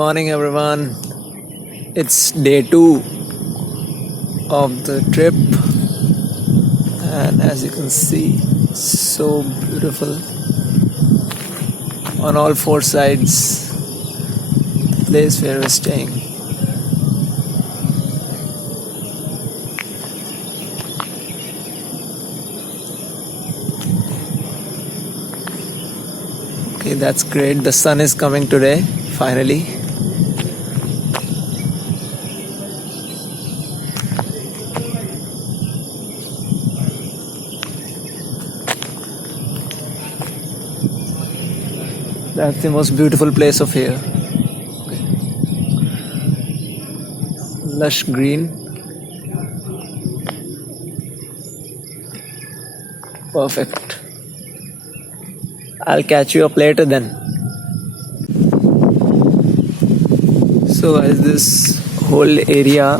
morning, everyone. It's day 2 of the trip, and as you can see, so beautiful on all 4 sides. The place where we're staying. Okay, that's great. The sun is coming today, finally. That's the most beautiful place of here. Lush green. Perfect. I'll catch you up later then. So as this whole area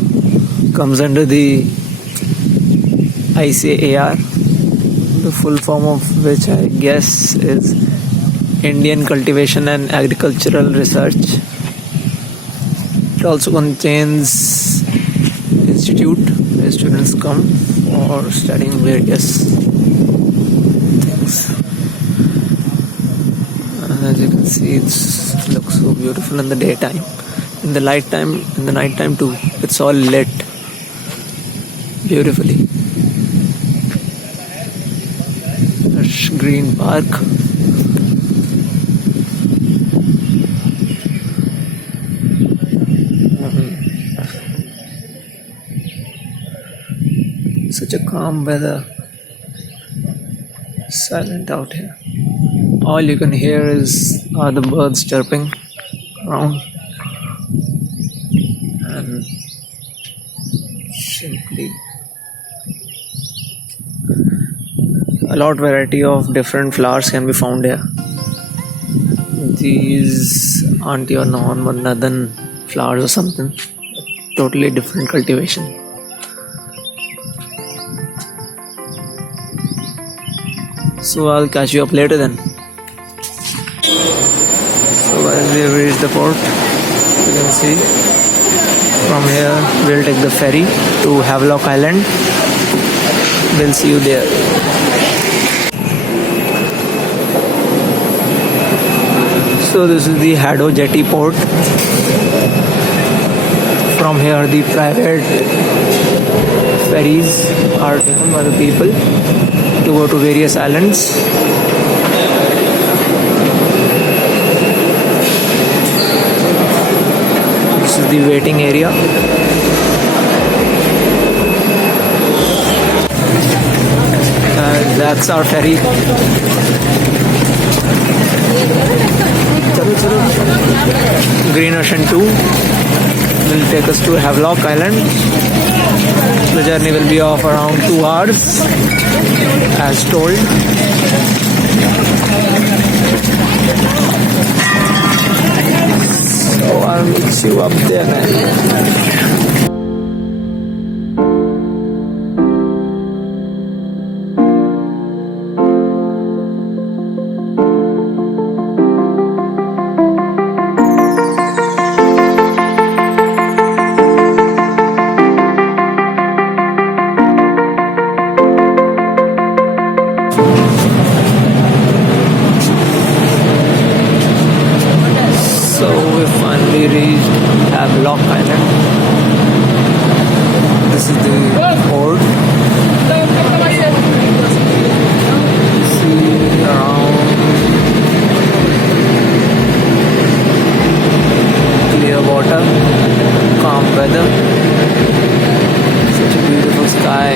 comes under the ICAR, the full form of which I guess is Indian Cultivation and Agricultural Research. It also contains institute where students come for studying various things. And as you can see, it looks so beautiful in the daytime. In the nighttime too. It's all lit beautifully. Lush green park. Such a calm weather. Silent out here. All you can hear are the birds chirping around, and simply a lot variety of different flowers can be found here. These aren't your non-Nadan flowers or something. Totally different cultivation. So I'll catch you up later then. So as we have reached the port, you can see from here we'll take the ferry to Havelock Island. We'll see you there. So this is the Hado Jetty port. From here the private ferries are taken by the people to go to various islands. This is the waiting area. That's our ferry. Green Ocean 2 will take us to Havelock Island. The journey will be of around 2 hours as told. So I'll meet you up there, man. We reached Havelock Island. This is the port. See around clear water, calm weather, such a beautiful sky.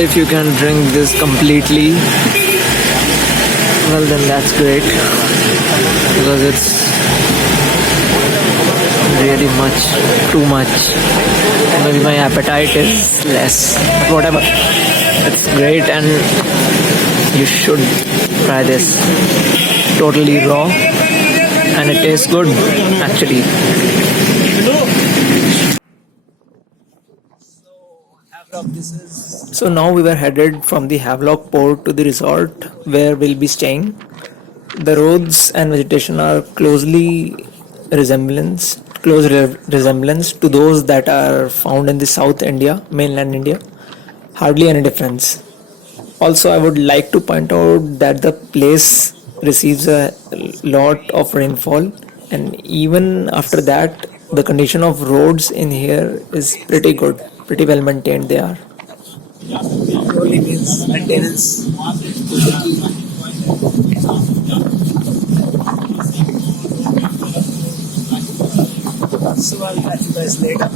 If you can drink this completely, well then that's great, because it's really too much. Maybe my appetite is less, but whatever. It's great and you should try this. Totally raw and it tastes good actually. So now we were headed from the Havelock port to the resort where we'll be staying. The roads and vegetation are close resemblance to those that are found in the South India, mainland India. Hardly any difference. Also, I would like to point out that the place receives a lot of rainfall, and even after that, the condition of roads in here is pretty good, pretty well maintained they are. It only means maintenance. So I'll catch you guys later.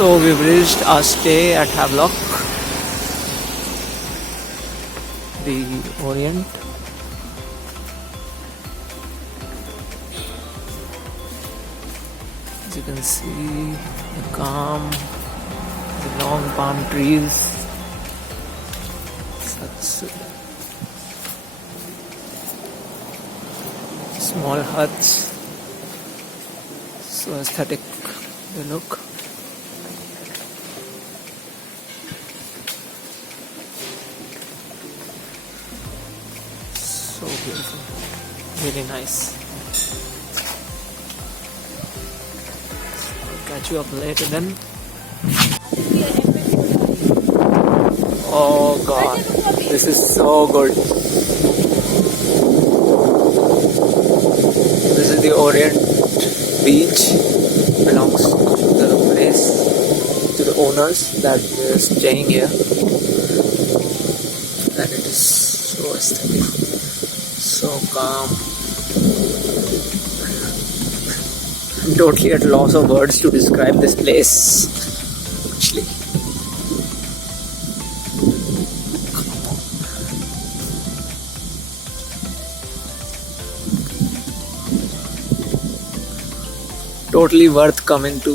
So we've reached our stay at Havelock, the Orient. As you can see, the calm, the long palm trees, such small huts, so aesthetic they look. So beautiful, really nice. I'll catch you up later then. Oh god, this is so good. This is the Orient beach, belongs to the place, to the owners that we're staying here, and it is so aesthetic, so calm. I'm totally at loss of words to describe this place actually. Totally worth coming to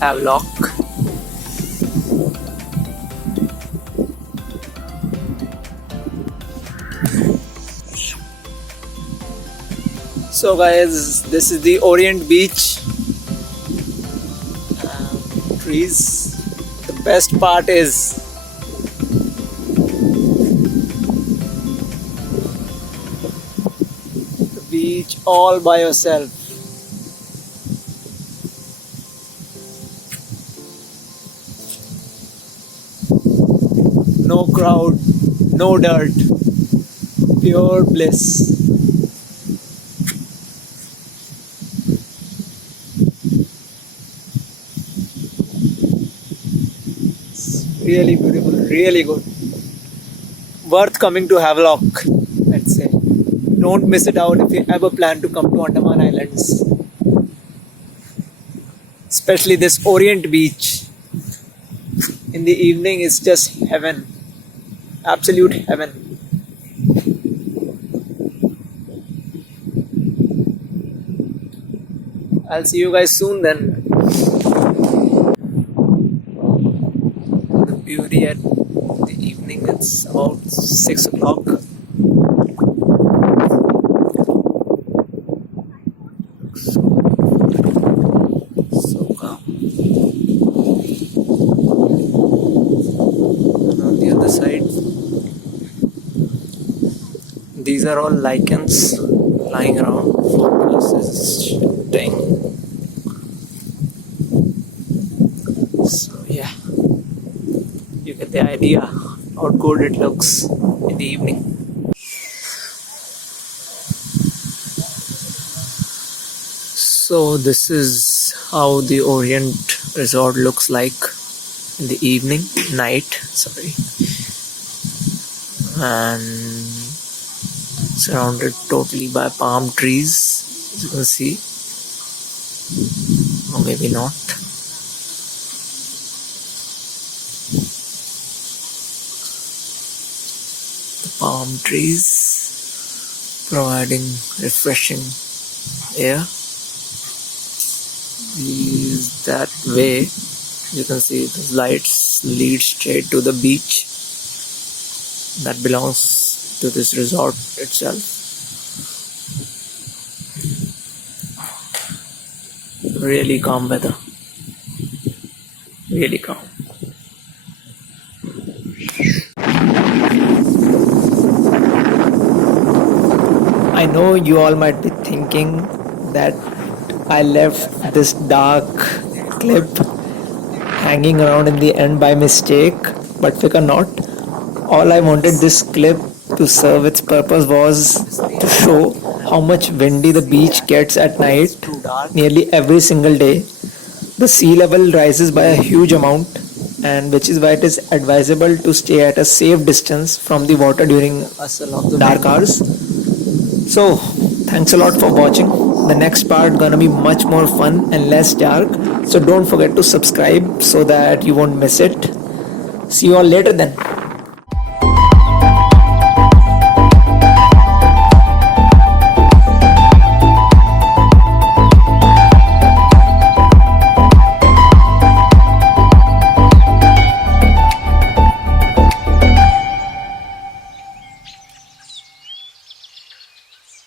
Havelock. So guys, this is the Orient beach. Trees. The best part is beach all by yourself. No crowd, no dirt, pure bliss. It's really beautiful, really good. Worth coming to Havelock, let's say. Don't miss it out if you ever plan to come to Andaman Islands. Especially this Orient beach. In the evening it's just heaven. Absolute heaven. I'll see you guys soon then. The beauty at the evening, it's about 6 o'clock. These are all lichens lying around. Focus is shooting. idea how good it looks in the evening. So this is how the Orient Resort looks like in the evening, night, sorry, and surrounded totally by palm trees, as you can see, or maybe not. The palm trees providing refreshing air. Is that way, you can see the lights lead straight to the beach that belongs to this resort itself. Really calm weather, really calm. I know you all might be thinking that I left this dark clip hanging around in the end by mistake, but figure not. All I wanted this clip to serve its purpose was to show how much windy the beach gets at night. Nearly every single day, the sea level rises by a huge amount, and which is why it is advisable to stay at a safe distance from the water during dark hours. So, thanks a lot for watching. The next part gonna be much more fun and less dark. So don't forget to subscribe so that you won't miss it. See you all later then.